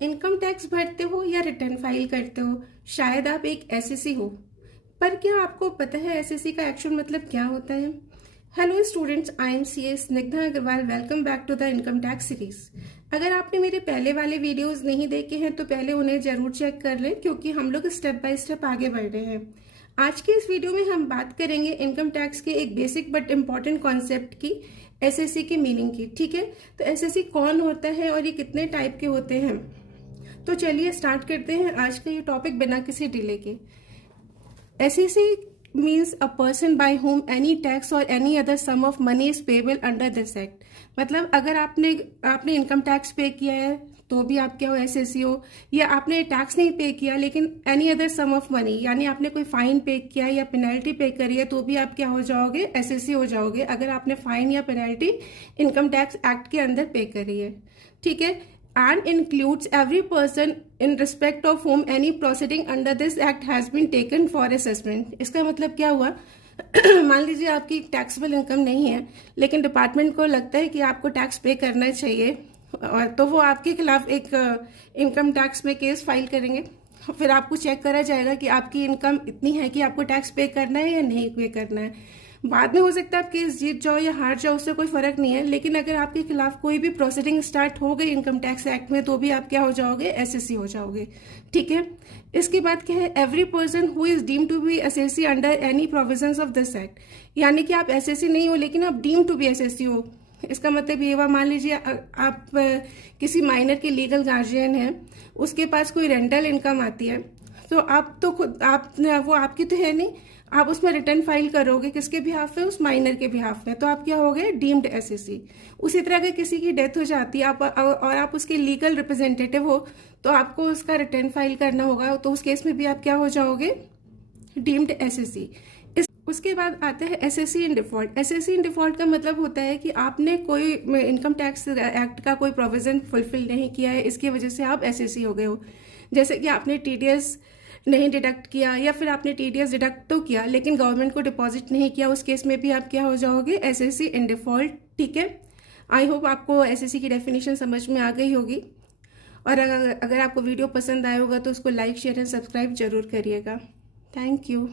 Income tax भरते हो या रिटर्न फाइल करते हो, शायद आप एक एसएससी हो, पर क्या आपको पता है एसएससी का एक्चुअल मतलब क्या होता है? Hello students, I am C Snigdha Agarwal. Welcome back to the income tax series. अगर आपने मेरे पहले वाले वीडियोस नहीं देखे हैं तो पहले उन्हें जरूर चेक कर लें, क्योंकि हम लोग स्टेप बाय स्टेप आगे बढ़ रहे हैं। आज के इस वीडियो में हम बात करेंगे इनकम टैक्स के एक बेसिक बट इम्पॉर्टेंट कॉन्सेप्ट की, एसएससी की मीनिंग की। ठीक है, तो एसएससी कौन होता है और ये कितने टाइप के होते हैं, तो चलिए स्टार्ट करते हैं आज का ये टॉपिक बिना किसी डिले के। SEC means a person by whom any tax or any other sum of money is payable under this act। मतलब अगर आपने इनकम टैक्स पे किया है तो भी आप क्या हो, एसएससी हो, या आपने टैक्स नहीं पे किया लेकिन any other sum of money, यानी आपने कोई फाइन पे किया या पेनल्टी पे करी है तो भी आप क्या हो जाओगे, एसएससी हो जाओगे, अगर आपने फाइन या पेनल्टी इनकम टैक्स एक्ट के अंदर पे करी है। ठीक है, and includes every person in respect of whom any proceeding under this act has been taken for assessment। इसका मतलब क्या हुआ मान लीजिए आपकी टैक्सेबल इनकम नहीं है लेकिन डिपार्टमेंट को लगता है कि आपको टैक्स पे करना चाहिए, और तो वो आपके खिलाफ एक इनकम टैक्स में केस फाइल करेंगे। फिर आपको चेक करा जाएगा कि आपकी इनकम इतनी है कि आपको टैक्स पे करना है या नहीं पे करना है। बाद में हो सकता है आप केस जीत जाओ या हार जाओ, उससे कोई फर्क नहीं है, लेकिन अगर आपके खिलाफ कोई भी प्रोसीडिंग स्टार्ट हो गई इनकम टैक्स एक्ट में तो भी आप क्या हो जाओगे, एसएससी हो जाओगे। ठीक है, इसके बाद क्या है, every person who is deem to be assessee under any provisions of this act. यानी कि आप एसएससी नहीं हो लेकिन आप डीम टू बी एसएससी हो। इसका मतलब ये हुआ, मान लीजिए आप किसी माइनर के लीगल गार्जियन हैं, उसके पास कोई रेंटल इनकम आती है, तो आप तो खुद वो आपकी तो है नहीं, आप उसमें रिटर्न फाइल करोगे किसके बिहाफ में, उस माइनर के बिहाफ में, तो आप क्या हो गए, डीम्ड एसएससी। उसी तरह अगर किसी की डेथ हो जाती है और आप उसके लीगल रिप्रेजेंटेटिव हो तो आपको उसका रिटर्न फाइल करना होगा, तो उस केस में भी आप क्या हो जाओगे, डीम्ड एसएससी। उसके बाद आता है assessee in default. Assessee in default का मतलब होता है कि आपने कोई इनकम टैक्स एक्ट का कोई प्रोविजन फुलफिल नहीं किया है, इसकी वजह से आप एसएससी हो गए हो। जैसे कि आपने टीडीएस नहीं डिडक्ट किया, या फिर आपने टीडीएस डिडक्ट तो किया लेकिन गवर्नमेंट को डिपॉजिट नहीं किया, उस केस में भी आप क्या हो जाओगे, एसएससी इन डिफॉल्ट। ठीक है, आई होप आपको एसएससी की डेफिनेशन समझ में आ गई होगी, और अगर आपको वीडियो पसंद आया होगा तो उसको लाइक शेयर एंड सब्सक्राइब जरूर करिएगा। Thank you.